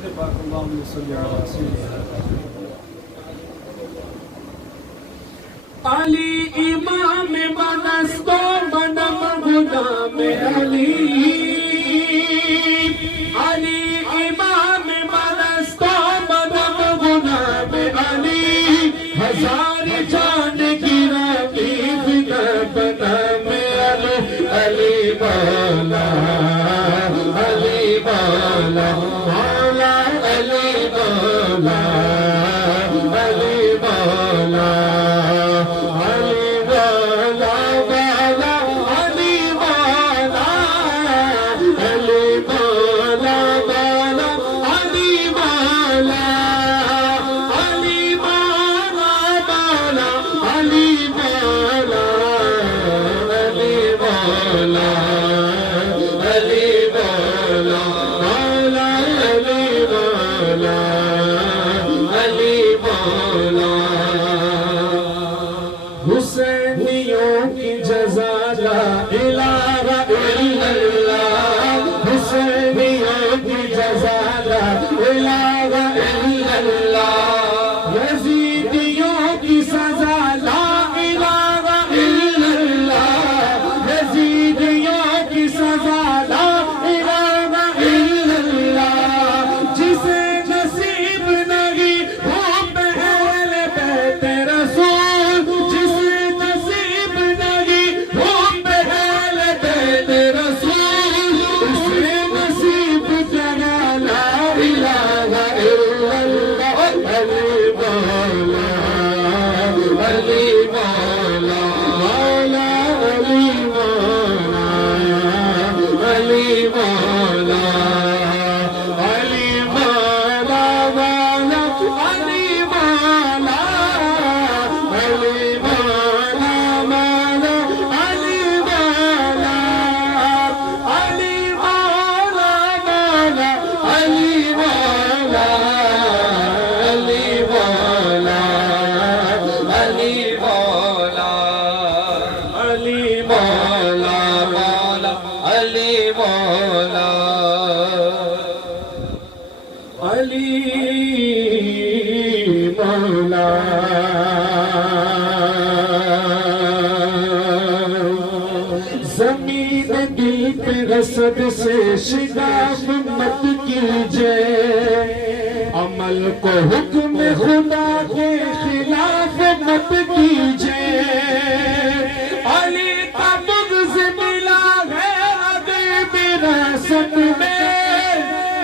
اللهم صل على سيدنا علی امام بنستو بنم غلام علی علی امام بنستو بنم غلام علی ہزار جان کی رقیب بنم علی علی مولا علی مولا مولا علی مولا علی مولا حسینیوں کی جزا لا الہ الا اللہ حسینیوں کی جزا لا الہ الا اللہ یزیدیوں کی سزا لا الہ الا اللہ یزیدیوں کی سزا لا الہ الا اللہ جسے نصیب نہیں وہ اہل بیت رسول زمین دل پہ رسد سے شگاف مت کیجئے عمل کو حکم خدا کے خلاف مت کیجئے علی کا بغض ملا ہے عذاب وراثت میں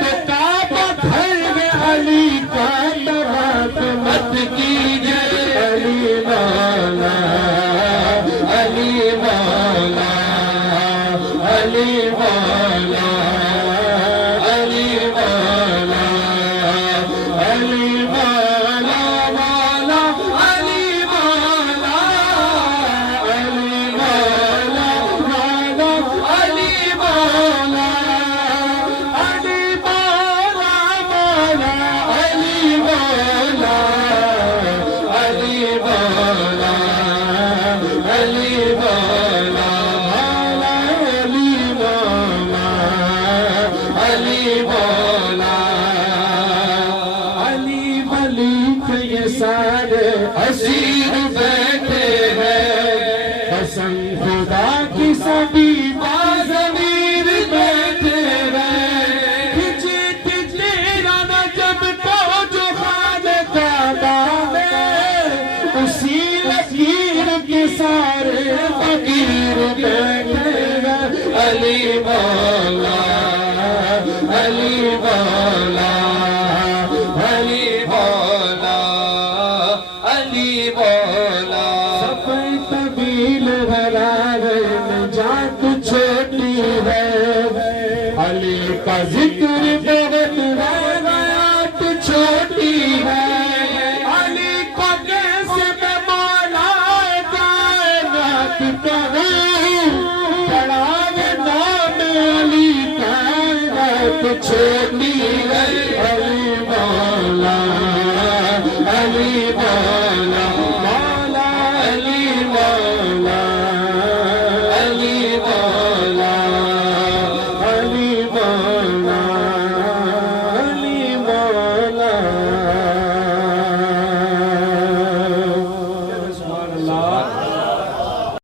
تو کعبہ گھر میں علی کا طواف مت کیجئے علی مولا علی مولا علی مولا علی مولا علی مولا مولا علی مولا علی مولا مولا علی مولا علی مولا مولا علی مولا علی مولا علی مولا سارے اسیر بیٹھے ہیں قسم خدا کی سبھی بازمیر بیٹھے ہیں کھچی تیرا نجم تو جو خانقاہ ہے اسی لکیر کے سارے فقیر بیٹھے ہیں علی مولا علی مولا